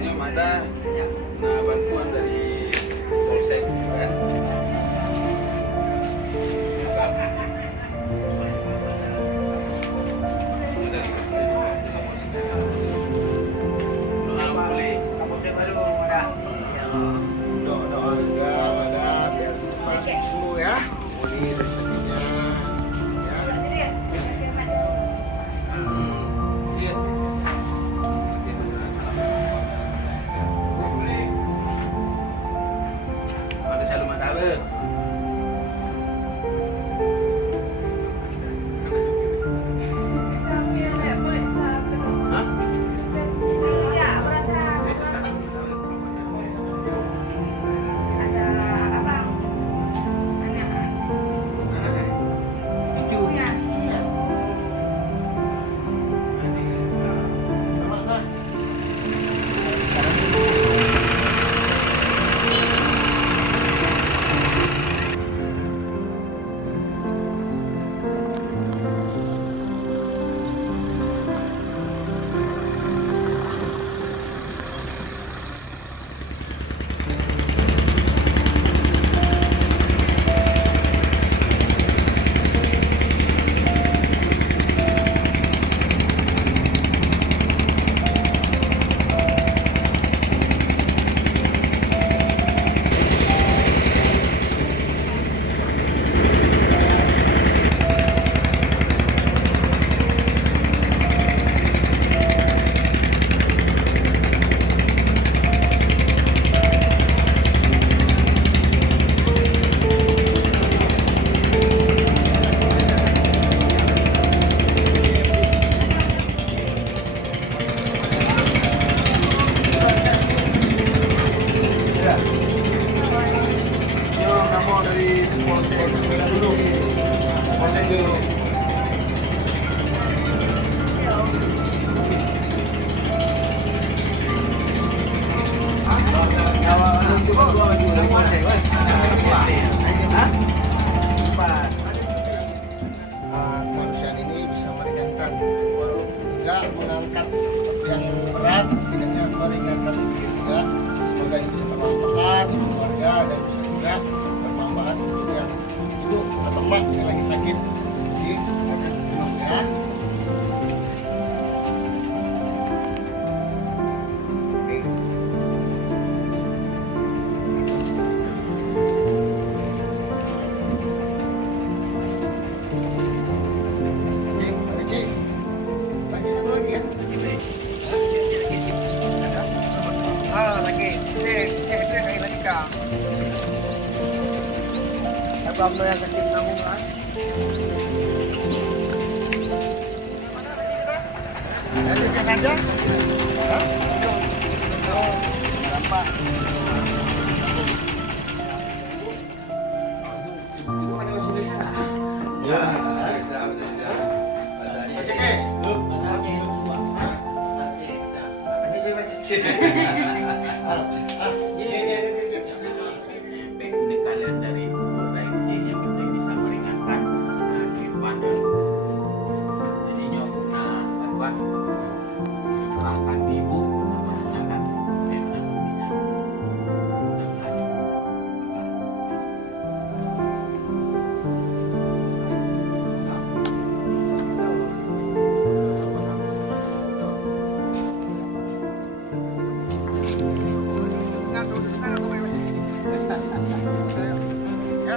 Belum ada bantuan dari polsek gitu kan. Doa juga ada biar cepat sembuh ya. Pulih dari sakitnya. Ya. Ada selalu ada ber. Dari polsek dulu. Polsek dulu. Kemanusiaan ini bisa meringankan, walau enggak mengangkat yang berat, setidaknya meringankan sedikit juga. Semoga ini bisa bermanfaat untuk keluarga dan bisa juga bermanfaat untuk yang hidup atau mak yang lagi sakit. Jadi kita terus ya. Abang yang kecil nanggung lah. Mana lagi kita? Ada cek aja. Hah? Oh, berapa? Mana masih bisa? Ya, bisa. Masih guys? Masih masih. Kalian dari yang penting bisa meringankan kehidupan dan jadi nyokuna dapat serahkan di ibu menanyakan bagaimana mestinya Ya,